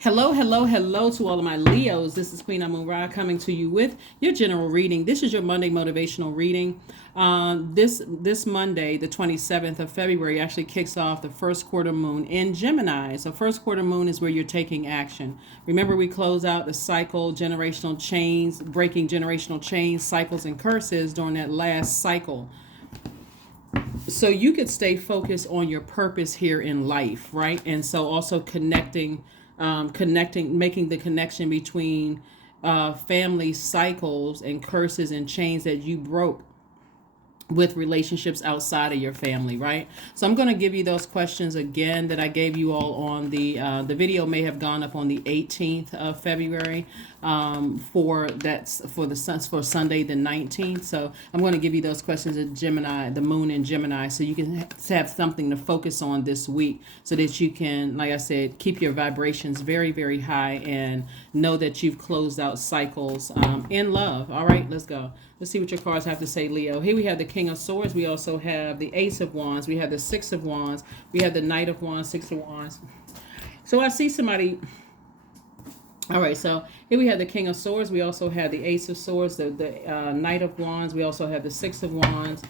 Hello, hello, hello to all of my Leos. This is Queen Amun Ra coming to you with your general reading. This is your Monday motivational reading. This Monday, the 27th of February, actually kicks off the first quarter moon in Gemini. So first quarter moon is where you're taking action. Remember, we close out the cycle, generational chains, breaking generational chains, cycles, and curses during that last cycle. So you could stay focused on your purpose here in life, right? And so also making the connection between family cycles and curses and chains that you broke with relationships outside of your family, right? So I'm going to give you those questions again that I gave you all on the video may have gone up on the 18th of February for Sunday the 19th. So I'm going to give you those questions at Gemini, the moon in Gemini, so you can have something to focus on this week, so that you can, like I said, keep your vibrations very, very high and know that you've closed out cycles in love. All right, let's go. Let's see what your cards have to say, Leo. Here we have the King of Swords. We also have the Ace of Wands. We have the Six of Wands. We have the Knight of Wands, Six of Wands. So I see somebody. All right, so here we have the King of Swords. We also have the Ace of Swords, the Knight of Wands. We also have the Six of Wands.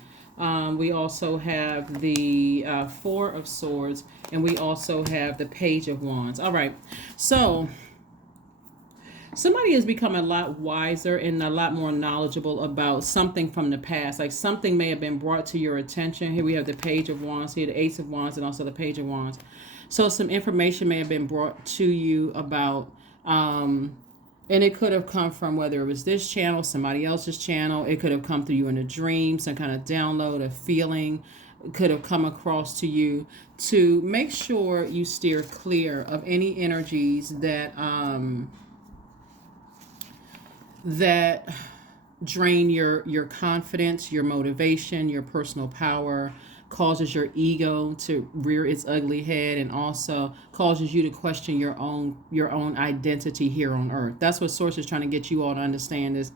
We also have the Four of Swords. And we also have the Page of Wands. All right, so somebody has become a lot wiser and a lot more knowledgeable about something from the past. Like something may have been brought to your attention. Here we have the Page of Wands, here the Ace of Wands, and also the Page of Wands. So some information may have been brought to you about, and it could have come from whether it was this channel, somebody else's channel. It could have come through you in a dream, some kind of download, a feeling could have come across to you, to make sure you steer clear of any energies that drain your confidence, your motivation, your personal power, causes your ego to rear its ugly head, and also causes you to question your own identity here on earth. That's what Source is trying to get you all to understand is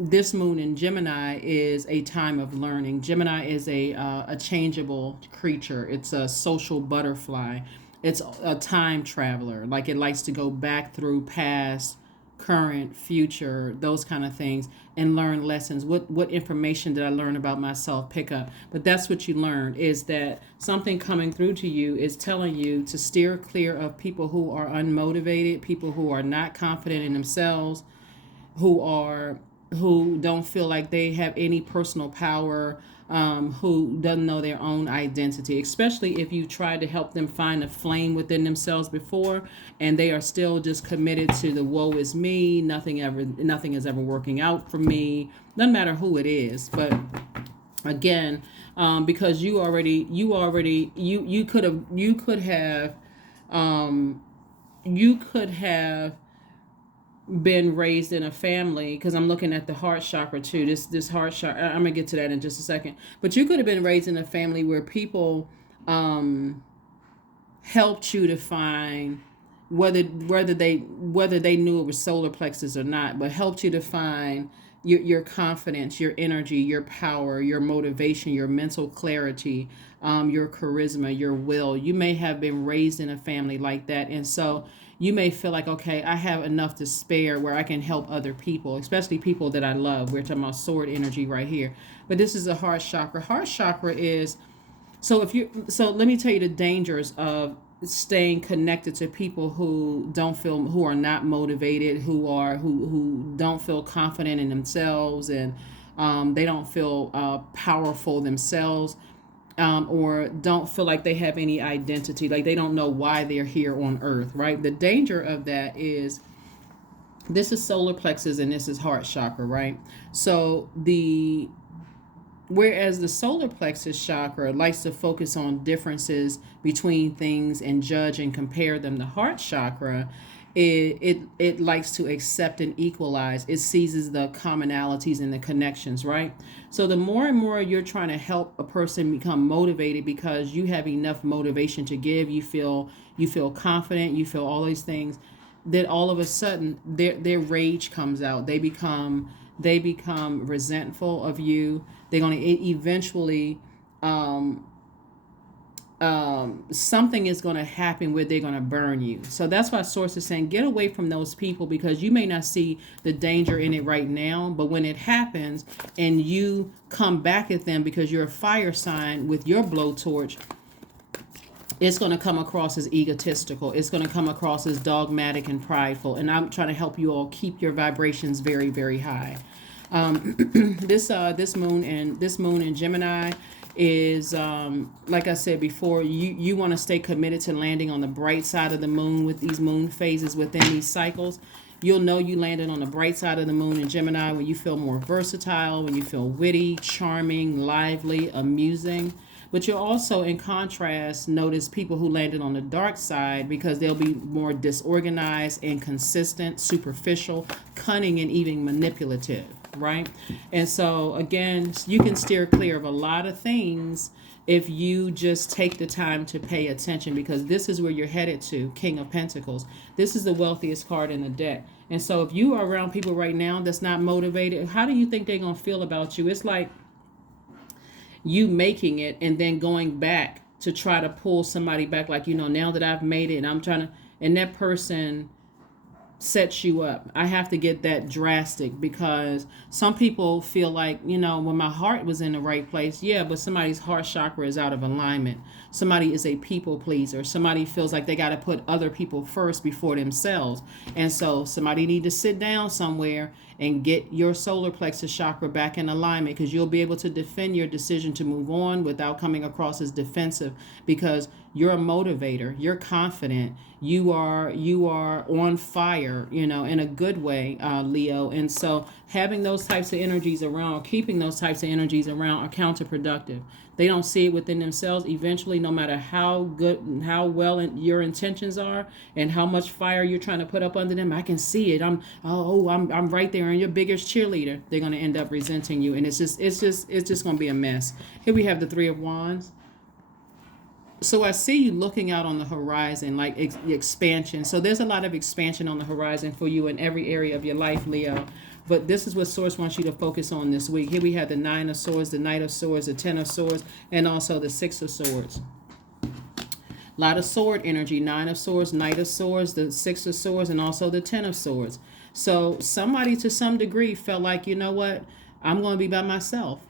this moon in Gemini is a time of learning. Gemini is a changeable creature. It's a social butterfly. It's a time traveler. Like it likes to go back through past, current, future, those kind of things, and learn lessons. What information did I learn about myself? Pick up. But that's what you learn, is that something coming through to you is telling you to steer clear of people who are unmotivated, people who are not confident in themselves, who don't feel like they have any personal power, who doesn't know their own identity, especially if you tried to help them find a flame within themselves before, and they are still just committed to the woe is me, nothing is ever working out for me, no matter who it is. But again, because you could have been raised in a family, because I'm looking at the heart chakra too. This heart chakra, I'm gonna get to that in just a second. But you could have been raised in a family where people helped you to find whether they knew it was solar plexus or not, but helped you to find your confidence, your energy, your power, your motivation, your mental clarity, your charisma, your will. You may have been raised in a family like that, and so you may feel like, okay, I have enough to spare where I can help other people, especially people that I love. We're talking about sword energy right here. But this is a heart chakra. Heart chakra is, so let me tell you the dangers of staying connected to people who are not motivated, who don't feel confident in themselves, and they don't feel powerful themselves, or don't feel like they have any identity, like they don't know why they're here on earth, right? The danger of that is, this is solar plexus and this is heart chakra, right? So whereas the solar plexus chakra likes to focus on differences between things and judge and compare them, the heart chakra, it likes to accept and equalize. It seizes the commonalities and the connections, right? So the more and more you're trying to help a person become motivated because you have enough motivation to give, you feel confident, you feel all these things, then all of a sudden their rage comes out. They become resentful of you. They're going to eventually something is going to happen where they're going to burn you. So that's why Source is saying get away from those people, because you may not see the danger in it right now, but when it happens and you come back at them because you're a fire sign with your blowtorch, it's going to come across as egotistical. It's going to come across as dogmatic and prideful. And I'm trying to help you all keep your vibrations very, very high. This moon in Gemini is, like I said before, you want to stay committed to landing on the bright side of the moon with these moon phases within these cycles. You'll know you landed on the bright side of the moon in Gemini when you feel more versatile, when you feel witty, charming, lively, amusing. But you'll also, in contrast, notice people who landed on the dark side because they'll be more disorganized, inconsistent, superficial, cunning, and even manipulative, right? And so, again, you can steer clear of a lot of things if you just take the time to pay attention, because this is where you're headed to, King of Pentacles. This is the wealthiest card in the deck. And so if you are around people right now that's not motivated, how do you think they're going to feel about you? It's like you making it and then going back to try to pull somebody back, like, now that I've made it and I'm trying to, and that person sets you up. I have to get that drastic, because some people feel like, when my heart was in the right place, yeah, but somebody's heart chakra is out of alignment. Somebody is a people pleaser. Somebody feels like they got to put other people first before themselves. And so somebody need to sit down somewhere and get your solar plexus chakra back in alignment, because you'll be able to defend your decision to move on without coming across as defensive, because you're a motivator, you're confident, you are on fire, in a good way, Leo. And so having those types of energies around, keeping those types of energies around, are counterproductive. They don't see it within themselves. Eventually, no matter how good and how well your intentions are and how much fire you're trying to put up under them, I can see it. I'm right there, and your biggest cheerleader. They're going to end up resenting you, and it's just going to be a mess. Here we have the Three of Wands. So I see you looking out on the horizon, like expansion. So there's a lot of expansion on the horizon for you in every area of your life, Leo. But this is what Source wants you to focus on this week. Here we have the Nine of Swords, the Knight of Swords, the Ten of Swords, and also the Six of Swords. A lot of sword energy, Nine of Swords, Knight of Swords, the Six of Swords, and also the Ten of Swords. So somebody to some degree felt like, you know what, I'm going to be by myself.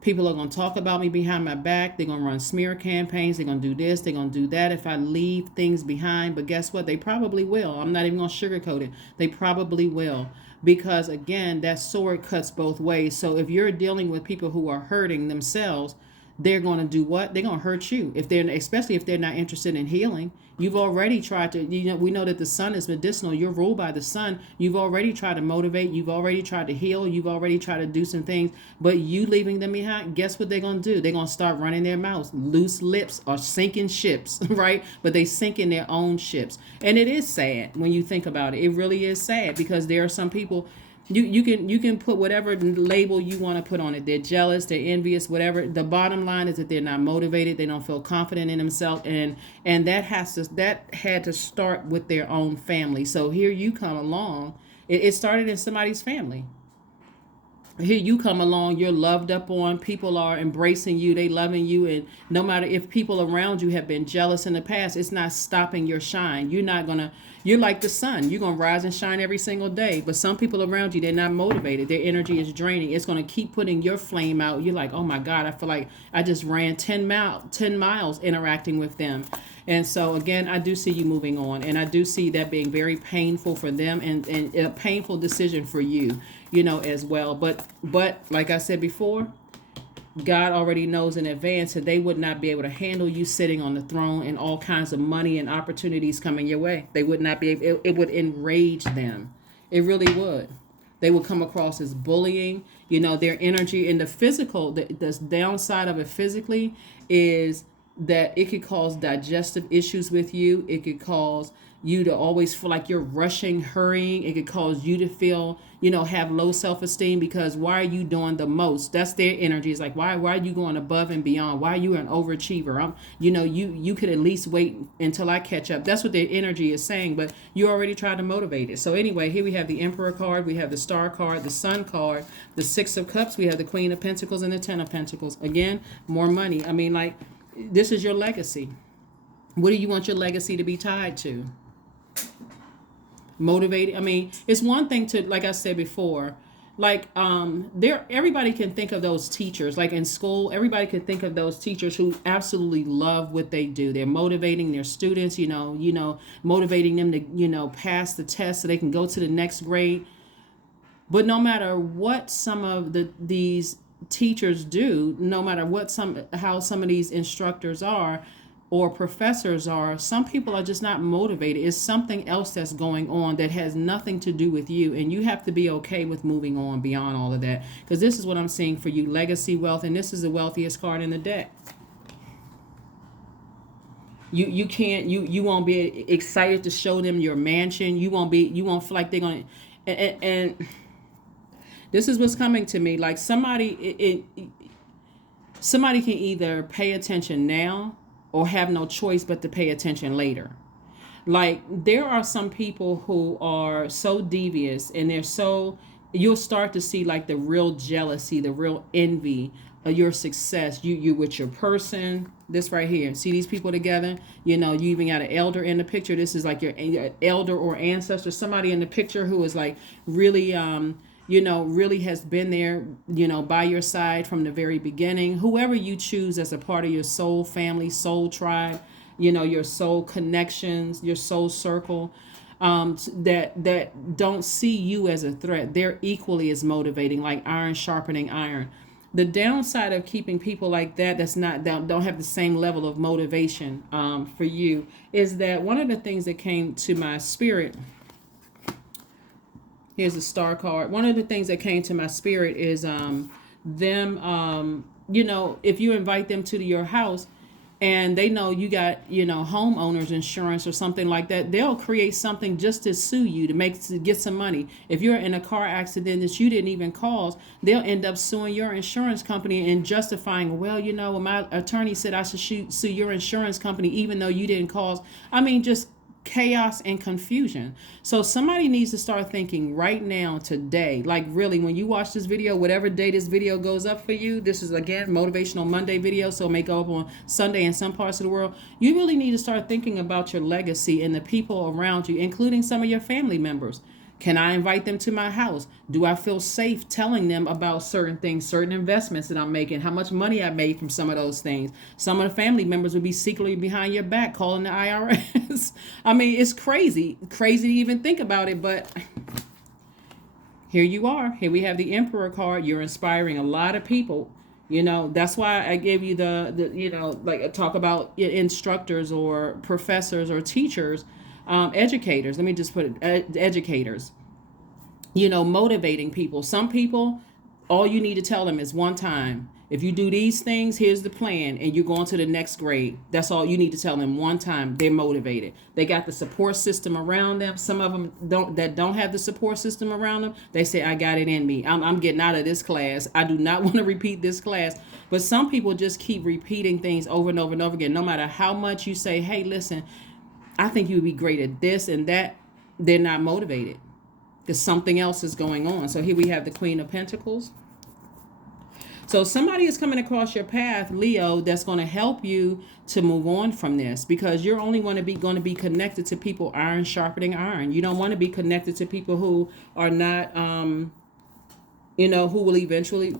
People are going to talk about me behind my back. They're going to run smear campaigns. They're going to do this. They're going to do that if I leave things behind. But guess what? They probably will. I'm not even going to sugarcoat it. They probably will. Because, again, that sword cuts both ways. So if you're dealing with people who are hurting themselves, they're going to do what? They're going to hurt you, especially if they're not interested in healing. You've already tried to, we know that the sun is medicinal. You're ruled by the sun. You've already tried to motivate. You've already tried to heal. You've already tried to do some things. But you leaving them behind, guess what they're going to do? They're going to start running their mouths. Loose lips are sinking ships, right? But they sink in their own ships. And it is sad when you think about it. It really is sad, because there are some people. You can put whatever label you want to put on it. They're jealous, they're envious, whatever. The bottom line is that they're not motivated. They don't feel confident in themselves, and that had to start with their own family. So here you come along. It started in somebody's family. Here you come along, you're loved up on, people are embracing you, they loving you, and no matter if people around you have been jealous in the past, it's not stopping your shine. You're like the sun. You're going to rise and shine every single day. But some people around you, they're not motivated. Their energy is draining. It's going to keep putting your flame out. You're like, oh my God, I feel like I just ran 10 miles interacting with them. And so, again, I do see you moving on. And I do see that being very painful for them, and a painful decision for you, as well. But like I said before, God already knows in advance that they would not be able to handle you sitting on the throne and all kinds of money and opportunities coming your way. They would not be able, it would enrage them. It really would. They would come across as bullying. Their energy in the physical, the downside of it physically is that it could cause digestive issues with you. It could cause you to always feel like you're rushing, hurrying. It could cause you to feel, have low self-esteem, because why are you doing the most? That's their energy. It's like, why are you going above and beyond? Why are you an overachiever? You could at least wait until I catch up. That's what their energy is saying, but you already tried to motivate it. So anyway, here we have the Emperor card, we have the Star card, the Sun card, the Six of Cups, we have the Queen of Pentacles, and the Ten of Pentacles. Again, more money. this is your legacy. What do you want your legacy to be tied to? Motivated. I mean, it's one thing to, like I said before, like there, everybody can think of those teachers, like in school, everybody can think of those teachers who absolutely love what they do. They're motivating their students, motivating them to, pass the test so they can go to the next grade. But no matter what some of these teachers do, no matter what how some of these instructors are or professors are, some people are just not motivated. It's something else that's going on that has nothing to do with you, and you have to be okay with moving on beyond all of that, because this is what I'm seeing for you: legacy, wealth, and this is the wealthiest card in the deck. You can't, you won't be excited to show them your mansion. You won't feel like they're gonna, and this is what's coming to me. Like somebody can either pay attention now or have no choice but to pay attention later. Like there are some people who are so devious, and you'll start to see like the real jealousy, the real envy of your success. You with your person, this right here. See these people together? You even got an elder in the picture. This is like your elder or ancestor, somebody in the picture who is like really really has been there, by your side from the very beginning. Whoever you choose as a part of your soul family, soul tribe, your soul connections, your soul circle, that don't see you as a threat. They're equally as motivating, like iron sharpening iron. The downside of keeping people like that's not don't have the same level of motivation for you is that one of the things that came to my spirit. Here's a star card. One of the things that came to my spirit is them, if you invite them to your house and they know you got, homeowners insurance or something like that, they'll create something just to sue you to get some money. If you're in a car accident that you didn't even cause, they'll end up suing your insurance company and justifying, well, my attorney said I should sue your insurance company even though you didn't cause. I mean, just chaos and confusion. So somebody needs to start thinking right now, today, like really, when you watch this video, whatever day this video goes up for you, this is again Motivational Monday video, so it may go up on Sunday in some parts of the world. You really need to start thinking about your legacy and the people around you, including some of your family members. Can I invite them to my house? Do I feel safe telling them about certain things, certain investments that I'm making, how much money I made from some of those things? Some of the family members would be secretly behind your back calling the IRS. I mean, it's crazy to even think about it, but here you are. Here we have the Emperor card. You're inspiring a lot of people. That's why I gave you like talk about instructors or professors or teachers. Educators, let me just put it, educators, motivating people. Some people, all you need to tell them is one time, if you do these things, here's the plan, and you're going to the next grade. That's all you need to tell them one time. They're motivated. They got the support system around them. Some of them don't have the support system around them. They say, I got it in me. I'm getting out of this class. I do not want to repeat this class. But some people just keep repeating things over and over and over again. No matter how much you say, hey, listen, I think you would be great at this and that, they're not motivated because something else is going on. So here we have the Queen of Pentacles. So somebody is coming across your path, Leo, that's going to help you to move on from this, because you're only going to be connected to people iron sharpening iron. You don't want to be connected to people who are not, who will eventually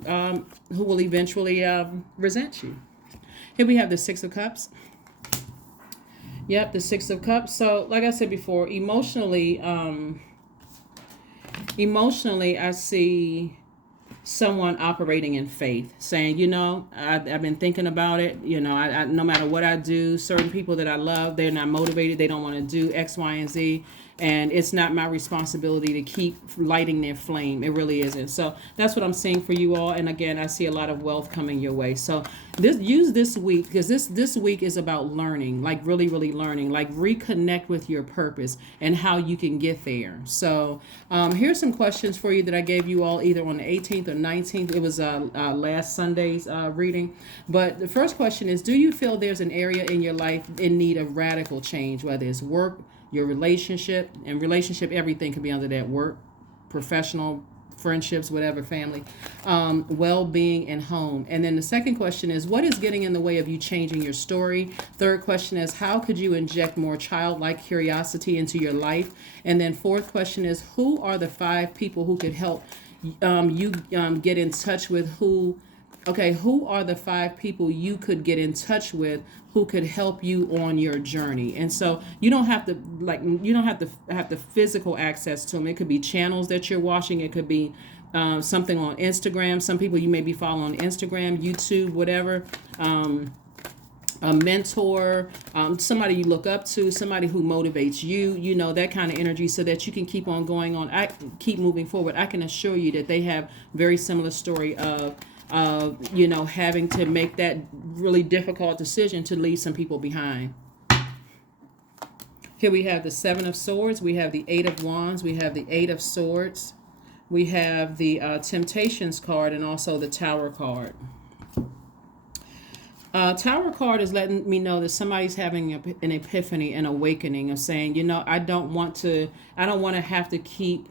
resent you. Here we have the Six of Cups. Yep, the Six of Cups. So, like I said before, emotionally, I see someone operating in faith, saying, I've been thinking about it. I no matter what I do, certain people that I love, they're not motivated. They don't want to do X, Y, and Z. And it's not my responsibility to keep lighting their flame. It really isn't. So that's what I'm seeing for you all. And again, I see a lot of wealth coming your way. So use this week, because this week is about learning, like really, really learning, like reconnect with your purpose and how you can get there. So here's some questions for you that I gave you all either on the 18th or 19th. It was last Sunday's reading. But the first question is, do you feel there's an area in your life in need of radical change, whether it's work, your relationship, everything can be under that: work, professional, friendships, whatever, family, well-being, and home. And then the second question is, what is getting in the way of you changing your story? Third question is, how could you inject more childlike curiosity into your life? And then fourth question is, who are the 5 people who could help you get in touch with who are the 5 people you could get in touch with who could help you on your journey? And so you don't have to have the physical access to them. It could be channels that you're watching. It could be something on Instagram. Some people you may be following on Instagram, YouTube, whatever. A mentor, somebody you look up to, somebody who motivates you, that kind of energy, so that you can keep on going on, keep moving forward. I can assure you that they have very similar story of having to make that really difficult decision to leave some people behind. Here we have the 7 of Swords, we have the 8 of Wands, we have the 8 of Swords, we have the Temptations card, and also the Tower card. Tower card is letting me know that somebody's having an epiphany, an awakening of saying, I don't want to have to keep.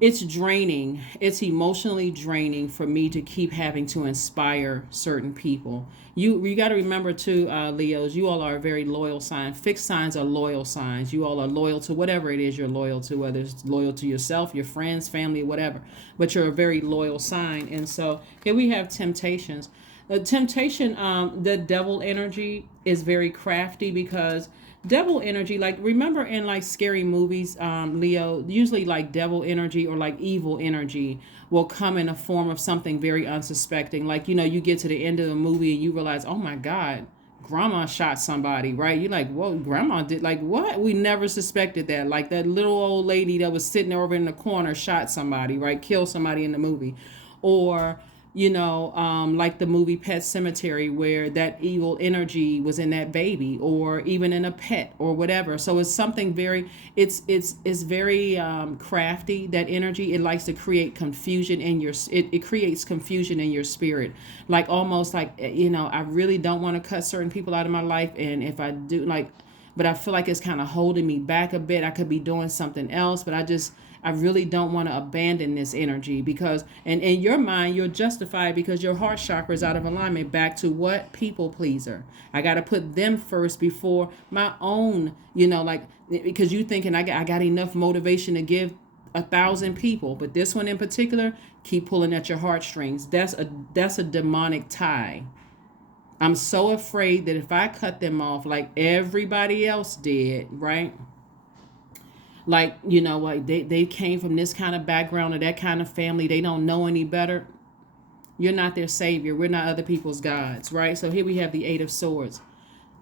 It's draining. It's emotionally draining for me to keep having to inspire certain people. You got to remember too, Leos, you all are a very loyal sign. Fixed signs are loyal signs. You all are loyal to whatever it is you're loyal to, whether it's loyal to yourself, your friends, family, whatever. But you're a very loyal sign. And so here we have Temptations. The temptation, the devil energy is very crafty, because devil energy, like, remember in like scary movies, Leo, usually like devil energy or like evil energy will come in a form of something very unsuspecting. Like, you get to the end of the movie and you realize, oh my God, grandma shot somebody, right? You're like, whoa, grandma did, like, what? We never suspected that. Like that little old lady that was sitting over in the corner shot somebody, right? Killed somebody in the movie. Or like the movie Pet Sematary, where that evil energy was in that baby, or even in a pet or whatever. So it's something very, it's very crafty, that energy. It likes to create confusion in it creates confusion in your spirit. Like almost like, I really don't want to cut certain people out of my life. And if I do, but I feel like it's kind of holding me back a bit. I could be doing something else, but I really don't want to abandon this energy, because, and in your mind, you're justified because your heart chakra is out of alignment. Back to what? People pleaser. I got to put them first before my own, because you thinking I got enough motivation to give 1,000 people, but this one in particular, keep pulling at your heartstrings. That's a demonic tie. I'm so afraid that if I cut them off like everybody else did, right? Like, like they came from this kind of background or that kind of family. They don't know any better. You're not their savior. We're not other people's gods, right? So here we have the 8 of Swords.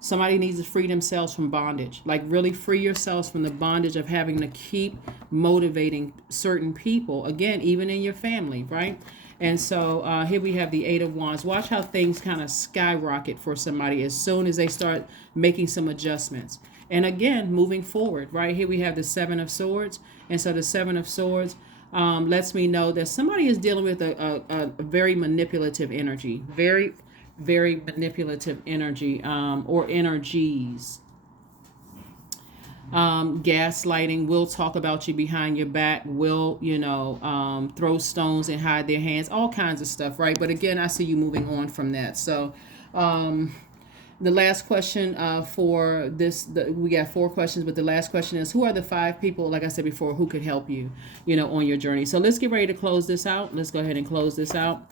Somebody needs to free themselves from bondage. Like really free yourselves from the bondage of having to keep motivating certain people. Again, even in your family, right? And so here we have the 8 of Wands. Watch how things kind of skyrocket for somebody as soon as they start making some adjustments. And again, moving forward, right? Here we have the 7 of Swords. And so the 7 of Swords lets me know that somebody is dealing with a very manipulative energy. Very, very manipulative energy or energies. Gaslighting, will talk about you behind your back, will, throw stones and hide their hands, all kinds of stuff, right? But again, I see you moving on from that. So, the last question for this, we got 4 questions, but the last question is, who are the 5 people, like I said before, who could help you, on your journey? So let's get ready to close this out. Let's go ahead and close this out.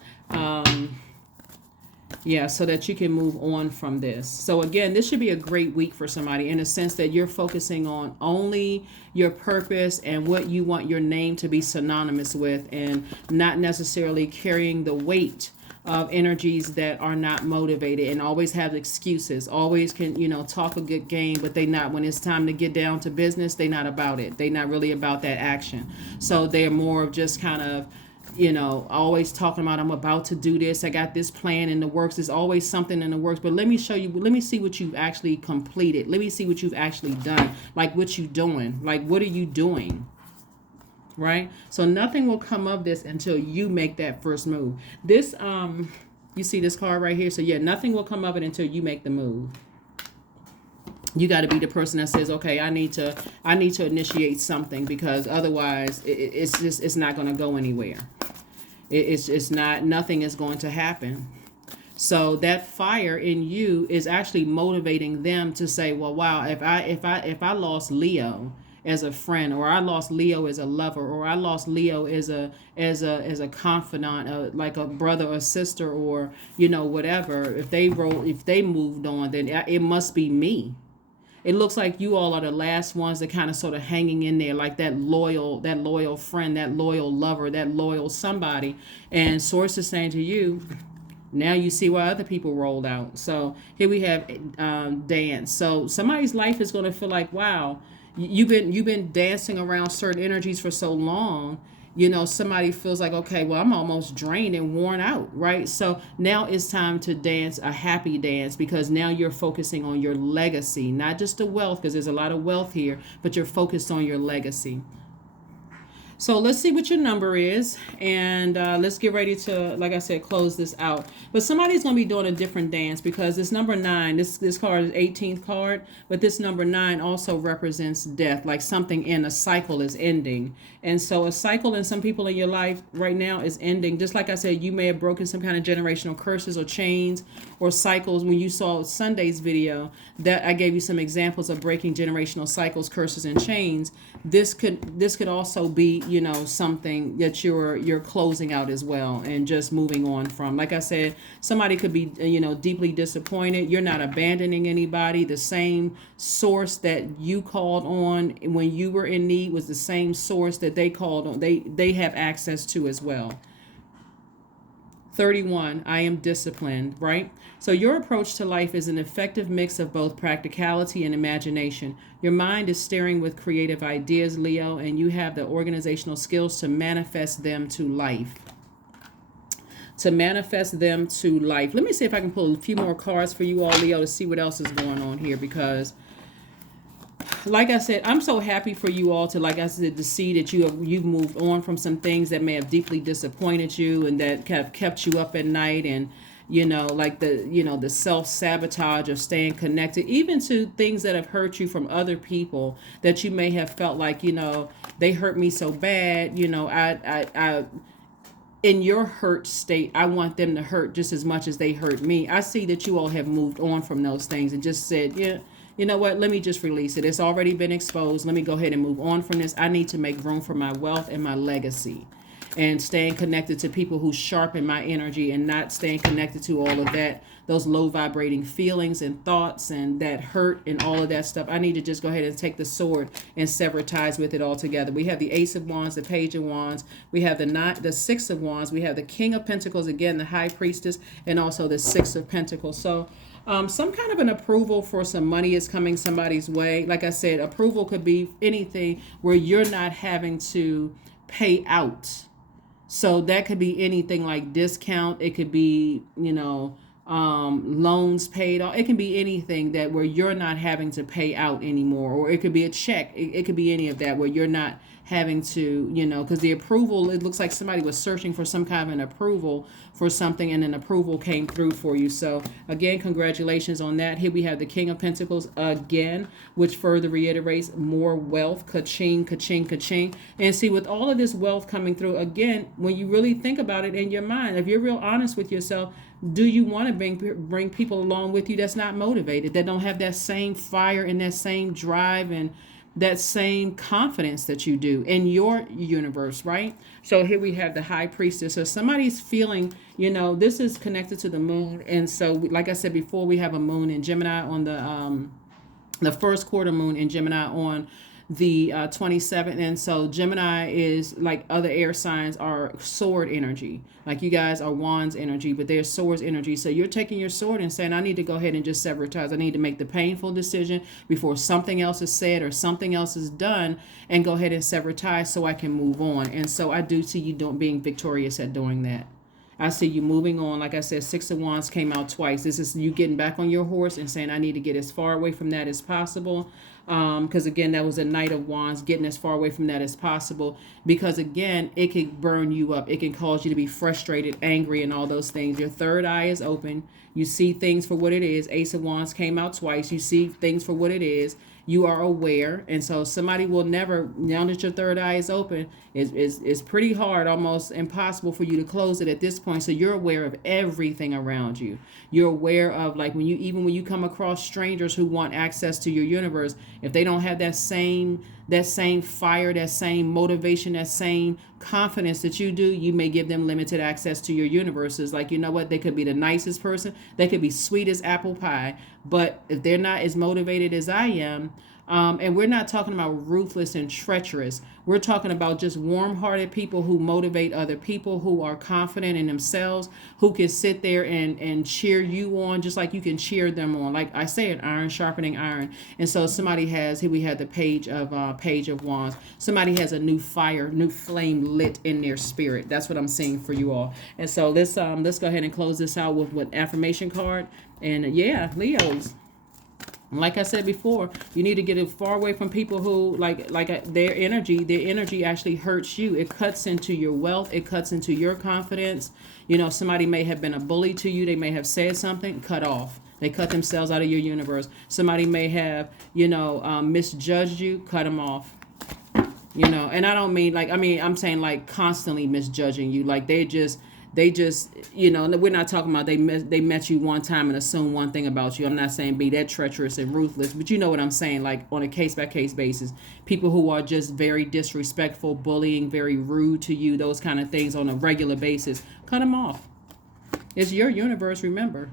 So that you can move on from this. So again, this should be a great week for somebody in a sense that you're focusing on only your purpose and what you want your name to be synonymous with, and not necessarily carrying the weight of energies that are not motivated and always have excuses, always can, talk a good game, but they not, when it's time to get down to business, they not about it. They not really about that action. So they're more of just kind of, always talking about, I'm about to do this. I got this plan in the works. There's always something in the works, but let me show you, let me see what you've actually completed. Let me see what you've actually done. Like what you doing, like, what are you doing? Right? So nothing will come of this until you make that first move. This, you see this card right here. So yeah, nothing will come of it until you make the move. You got to be the person that says, okay, I need to initiate something, because otherwise it's not going to go anywhere. It's not, nothing is going to happen. So that fire in you is actually motivating them to say, well, wow, if I lost Leo as a friend, or I lost Leo as a lover, or I lost Leo as a confidant, like a brother or sister, or whatever. If they moved on, then it must be me. It looks like you all are the last ones that kind of sort of hanging in there, like that loyal friend, that loyal lover, that loyal somebody. And source is saying to you, now you see why other people rolled out. So here we have dance. So somebody's life is going to feel like, wow, you've been dancing around certain energies for so long. Somebody feels like, okay, well, I'm almost drained and worn out, right? So now it's time to dance a happy dance, because now you're focusing on your legacy, not just the wealth, because there's a lot of wealth here, but you're focused on your legacy. So let's see what your number is, and let's get ready to, like I said, close this out. But somebody's going to be doing a different dance, because this number 9, this card is 18th card, but this number 9 also represents death, like something in a cycle is ending. And so a cycle in some people in your life right now is ending. Just like I said, you may have broken some kind of generational curses or chains or cycles. When you saw Sunday's video, that I gave you some examples of breaking generational cycles, curses, and chains. This could also be, something that you're closing out as well, and just moving on from. Like I said, somebody could be, deeply disappointed. You're not abandoning anybody. The same source that you called on when you were in need was the same source that they called on. They have access to as well. 31, I am disciplined, right? So your approach to life is an effective mix of both practicality and imagination. Your mind is staring with creative ideas, Leo, and you have the organizational skills to manifest them to life. To manifest them to life. Let me see if I can pull a few more cards for you all, Leo, to see what else is going on here, because like I said, I'm so happy for you all to, like I said, to see that you've moved on from some things that may have deeply disappointed you and that kind of kept you up at night, and like the self-sabotage of staying connected, even to things that have hurt you from other people that you may have felt like, they hurt me so bad, I in your hurt state, I want them to hurt just as much as they hurt me. I see that you all have moved on from those things and just said, yeah, you know what, let me just release it. It's already been exposed. Let me go ahead and move on from this. I need to make room for my wealth and my legacy, and staying connected to people who sharpen my energy, and not staying connected to all of that, those low vibrating feelings and thoughts and that hurt and all of that stuff. I need to just go ahead and take the sword and sever ties with it altogether. We have the Ace of Wands, the Page of Wands. We have the Six of Wands. We have the King of Pentacles, again, the High Priestess, and also the Six of Pentacles. So some kind of an approval for some money is coming somebody's way. Like I said, approval could be anything where you're not having to pay out. So that could be anything like discount. It could be, loans paid off. It can be anything that where you're not having to pay out anymore, or it could be a check. It could be any of that where you're not having to, because the approval, it looks like somebody was searching for some kind of an approval for something, and an approval came through for you. So again, congratulations on that. Here we have the King of Pentacles again, which further reiterates more wealth. Ka-ching, ka-ching, ka-ching. And see, with all of this wealth coming through, again, when you really think about it in your mind, if you're real honest with yourself, do you want to bring people along with you that's not motivated, that don't have that same fire and that same drive and that same confidence that you do in your universe, right? So here we have the High Priestess. So somebody's feeling, this is connected to the moon. And so, like I said before, we have a moon in Gemini on the first quarter moon in Gemini on the 27th. And so Gemini is, like other air signs, are sword energy. Like you guys are wands energy, but they're swords energy. So you're taking your sword and saying, I need to go ahead and just sever ties. I need to make the painful decision before something else is said or something else is done, and go ahead and sever ties so I can move on. And so I do see you being victorious at doing that. I see you moving on. Like I said, Six of Wands came out twice. This is you getting back on your horse and saying, I need to get as far away from that as possible. Because again, that was a Knight of Wands, getting as far away from that as possible. Because again, it can burn you up. It can cause you to be frustrated, angry, and all those things. Your third eye is open. You see things for what it is. Ace of Wands came out twice. You see things for what it is. You are aware, and so somebody will never, now that your third eye is open, is pretty hard, almost impossible for you to close it at this point. So you're aware of everything around you. You're aware of, like, when you come across strangers who want access to your universe, if they don't have that same fire, that same motivation, that same confidence that you do, you may give them limited access to your universe. It's like, you know what, they could be the nicest person, they could be sweet as apple pie, but if they're not as motivated as I am, and we're not talking about ruthless and treacherous. We're talking about just warm-hearted people who motivate other people, who are confident in themselves, who can sit there and cheer you on just like you can cheer them on. Like I said, iron sharpening iron. And so somebody has, here we have the Page of Wands. Somebody has a new fire, new flame lit in their spirit. That's what I'm seeing for you all. And so let's go ahead and close this out with affirmation card. And yeah, Leos. Like I said before, you need to get it far away from people who like their energy actually hurts you. It cuts into your wealth. It cuts into your confidence. You know, somebody may have been a bully to you. They may have said something, cut off. They cut themselves out of your universe. Somebody may have, misjudged you, cut them off. And I don't mean I'm saying like constantly misjudging you. Like they just, we're not talking about they met you one time and assumed one thing about you. I'm not saying be that treacherous and ruthless, but you know what I'm saying, like on a case-by-case basis. People who are just very disrespectful, bullying, very rude to you, those kind of things on a regular basis, cut them off. It's your universe, remember.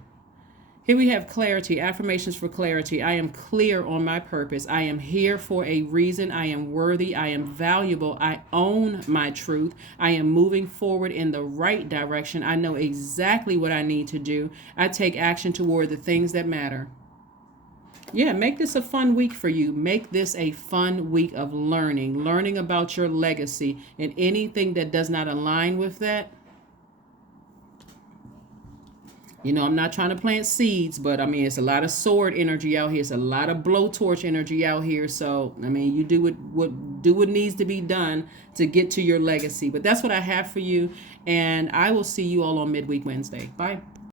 Here we have clarity, affirmations for clarity. I am clear on my purpose. I am here for a reason. I am worthy. I am valuable. I own my truth. I am moving forward in the right direction. I know exactly what I need to do. I take action toward the things that matter. Yeah, make this a fun week for you. Make this a fun week of learning about your legacy, and anything that does not align with that. I'm not trying to plant seeds, but it's a lot of sword energy out here. It's a lot of blowtorch energy out here. So, you do what needs to be done to get to your legacy. But that's what I have for you. And I will see you all on Midweek Wednesday. Bye.